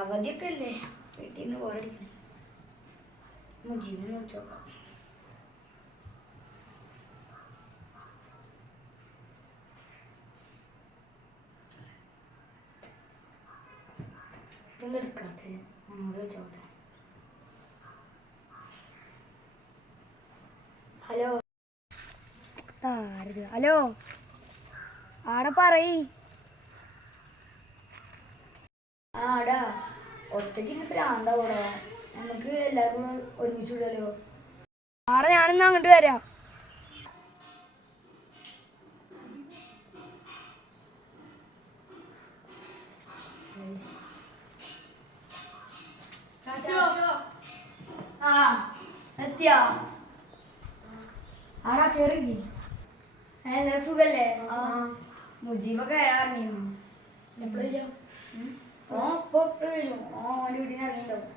അവധിയൊക്കെ അല്ലേ, വീട്ടിൽ നിന്ന് ബോറടിക്കണേ. മുജീബിനെ വിളിച്ചു നോക്കാം. എടുക്കാത്ത നമ്മളോട് വിളിച്ചോട്ടെ. ഹലോ ഹലോ, ആടെ പറയ്. ആടാ ഒറ്റയ്ക്ക് ഇന്ന് പ്രാന്താവൂടാ, നമുക്ക് എല്ലാവർക്കും ഒരുമിച്ചുള്ളല്ലോ. ആടെ ഞാനിന്ന് അങ്ങോട്ട് വരാം. ആ എത്തിയാ? ആടാ കേറി. എല്ലാവർക്കും സുഖല്ലേ? മുജീബൊക്കെ ഇറങ്ങിയിരുന്നു. എപ്പോഴും ഓ ഇപ്പൊ വരും. ഓൻ്റെ വീട്ടിൽ നിന്ന് ഇറങ്ങിയിട്ടുണ്ടാവും.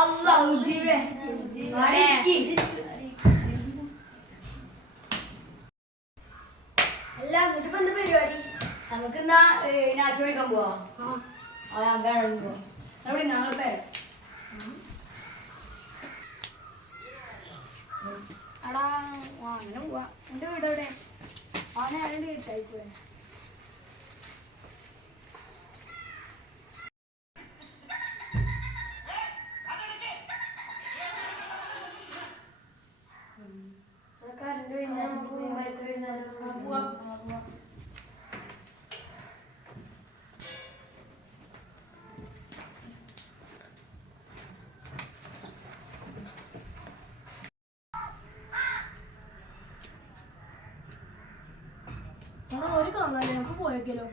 അല്ലാ മുജീബേ, അല്ല എന്നിട്ട് ഇപ്പൊ എന്താ പരിപാടി? നമുക്ക് എന്നാ നാച്ചു വിളിക്കാൻ പോവാ. അതെ അങ്ങനെ പോവാ. അവിടെ ഞങ്ങൾ പേര് അടാ അങ്ങനെ പോവാ. എന്റെ വീട് എവിടെ? അവനെ ആരുടെ വീട്ടായിക്കൂടെ? കറണ്ട് പിന്നെ ഒരു കാണാല്ലേ, നമുക്ക് പോയേക്കല്ലോ.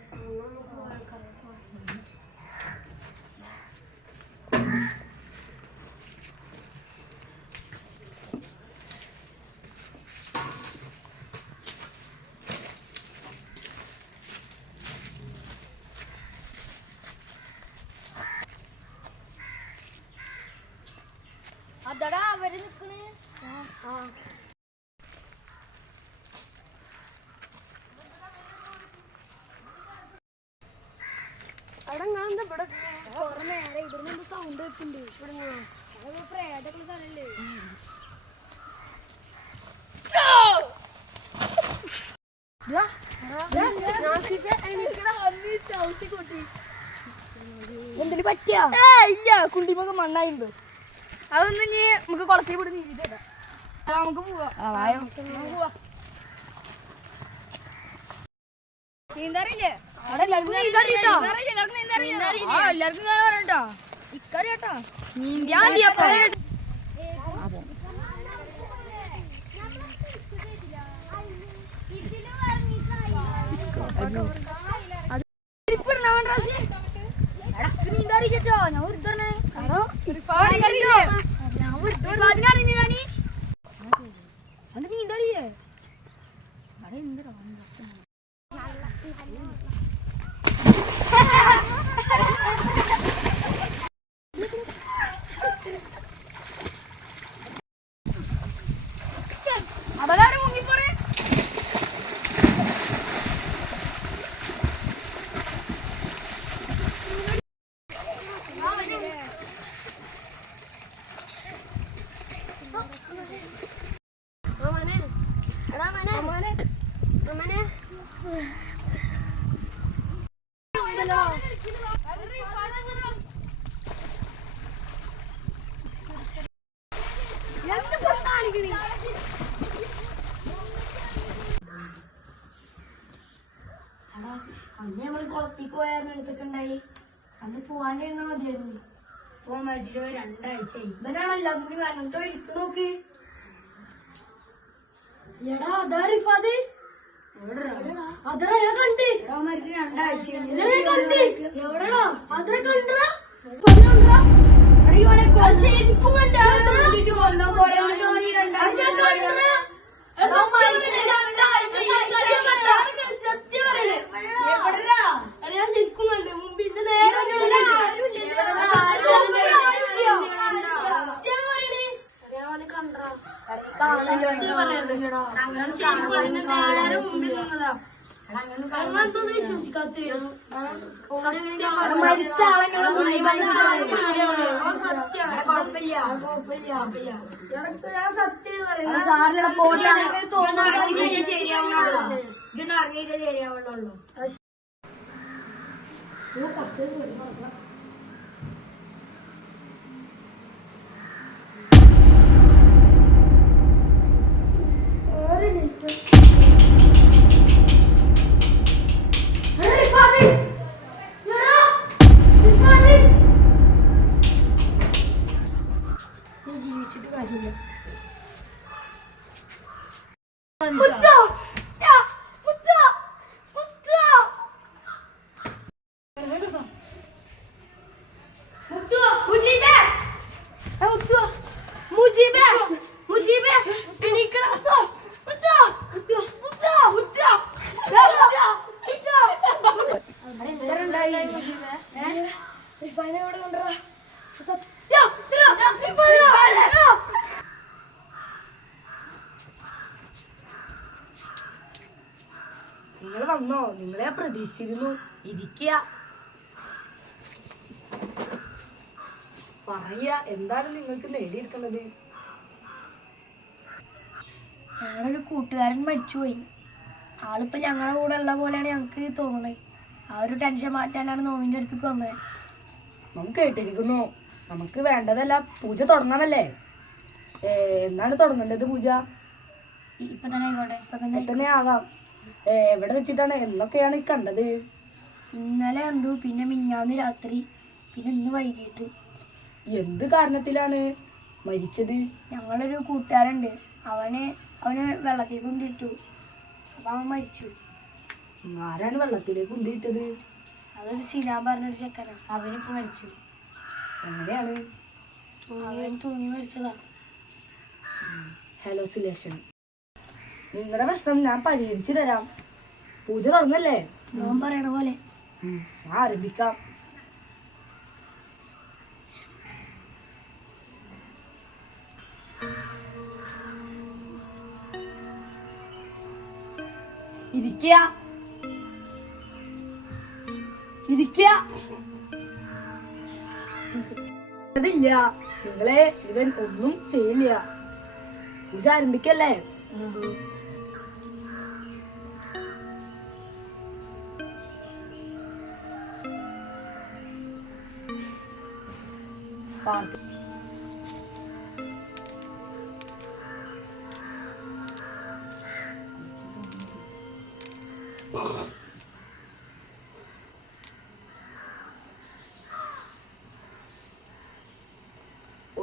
അതടാ അവര് നിക്കണേ. അവിടെ കാണുന്ന ഇവിടെ കുറെ നേരം ഇവിടുന്ന് സൗണ്ട് വെക്കുന്നുണ്ട്. ഇവിടെ പ്രേതൊക്കെ സ്ഥലല്ലേ? എന്തിനു പറ്റിയ? ഇല്ല, കുണ്ടിമൊക്കെ മണ്ണായിണ്ട്. അതൊന്നും ഇനി നമുക്ക് കുളത്തിൽ കൂടി നീരിട്ടാ നമുക്ക് പോവാ. നീന്തറിയില്ലേ? എല്ലാവർക്കും പറയട്ടോ, ഇക്കറിയാട്ടോ നീന്തിയാ. നീന്തറിയില്ലേ? അതെല്ലാവരും മുങ്ങിപ്പോണേ. അന്ന് നമ്മള് കുളത്തേക്ക് പോയായിരുന്നു. എടുത്തൊക്കെ ഉണ്ടായി. അന്ന് പോവാണ്ടിരുന്നാ മതിയായിരുന്നു. പോവാൻ മരിച്ചിട്ട് 2 ആഴ്ചയായി. ഇവരാണല്ലോ അതിന് വേണട്ടോ ഇരിക്കു നോക്ക്. എടാ അതാ റിഫാദ്. അതറ ഞാൻ കണ്ട്. മരിച്ച് 2 ആഴ്ചയായി. കണ്ട് എവിടെടാ? അതറ കണ്ടടാ. എനിക്കും കണ്ട. അങ്ങനത്തൊന്നും വിശ്വസിക്കാത്ത മരിച്ച ആളെങ്ങനെ സാറിനെ പോയിട്ട് തോന്നുന്നു ശരിയാവുള്ളൂ. കുറച്ച് ജീവിച്ചിട്ട് കാര്യമില്ല. നിങ്ങൾ വന്നോ? നിങ്ങളെ പ്രതീക്ഷിച്ചിരുന്നു. ഇരിക്കുക, പറയാ എന്താണ് നിങ്ങൾക്ക് നേടിയെടുക്കുന്നത്? ഞങ്ങളൊരു കൂട്ടുകാരൻ മരിച്ചുപോയി. ആളിപ്പോ ഞങ്ങളുടെ കൂടെ ഉള്ള പോലെയാണ് ഞങ്ങക്ക് തോന്നുന്നത്. ആ ഒരു ടെൻഷൻ മാറ്റാനാണ് നോവിന്റെ അടുത്തേക്ക് വന്നത്. നമുക്ക് കേട്ടിരിക്കുന്നു. നമുക്ക് വേണ്ടതല്ല, പൂജ തുടങ്ങാമല്ലേ? എന്നാണ് തുടങ്ങേണ്ടത് പൂജ? ഇപ്പൊ തന്നെ ആയിക്കോട്ടെ. തന്നെ ആകാം. എവിടെ വെച്ചിട്ടാണ്, എന്നൊക്കെയാണ് ഈ കണ്ടത്? ഇന്നലെ കണ്ടു, പിന്നെ മിഞ്ഞാന്ന് രാത്രി, പിന്നെ ഇന്ന് വൈകിട്ട്. എന്ത് കാരണത്തിലാണ് മരിച്ചത്? ഞങ്ങളൊരു കൂട്ടുകാരുണ്ട്, അവന് വെള്ളത്തിൽ കൊണ്ടിട്ടു. അപ്പൊ അവൻ മരിച്ചു. ആരാണ് വെള്ളത്തിലേക്ക് കൊണ്ടിട്ടത്? അതൊരു സിനാൻ പറഞ്ഞൊരു ചെക്കനാണ്. അവനിപ്പോ മരിച്ചു. എങ്ങനെയാണ്? അവൻ തൂങ്ങി മരിച്ചതാ. ഹലോസിലേഷൻ. നിങ്ങളുടെ പ്രശ്നം ഞാൻ പരിഹരിച്ചു തരാം. പൂജ തുടങ്ങല്ലേ? നോൻ പറയണ പോലെ ഞാൻ ആരംഭിക്കാം. ഇരിക്കുക, അതില്ല. നിങ്ങളെ ഇവൻ ഒന്നും ചെയ്യില്ല. പൂജ ആരംഭിക്കല്ലേ?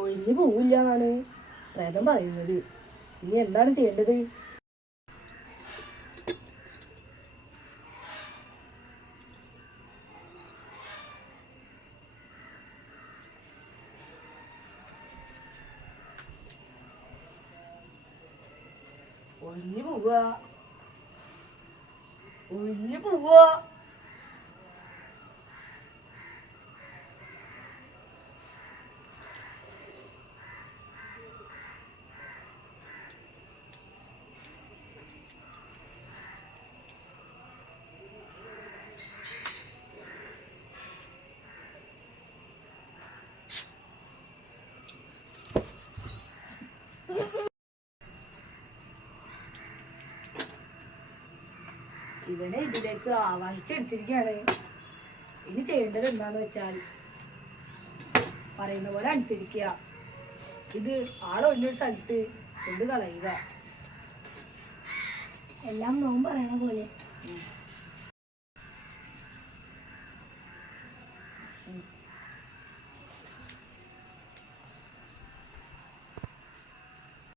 ഒഴിഞ്ഞു പോവില്ല എന്നാണ് പ്രേതം പറയുന്നത്. ഇനി എന്താണ് ചെയ്യേണ്ടത്? ഒഴിഞ്ഞു പോവുക. ഇവനെ ഇതിലേക്ക് ആവാഹിച്ചെടുത്തിരിക്കുകയാണ്. ഇനി ചെയ്യേണ്ടത് എന്താന്ന് വെച്ചാൽ പറയുന്ന പോലെ അനുസരിക്കുക. ഇത് ആളൊഴിഞ്ഞൊരു സ്ഥലത്ത് കൊണ്ട് കളയുക. എല്ലാം നോൻ പറയണ പോലെ.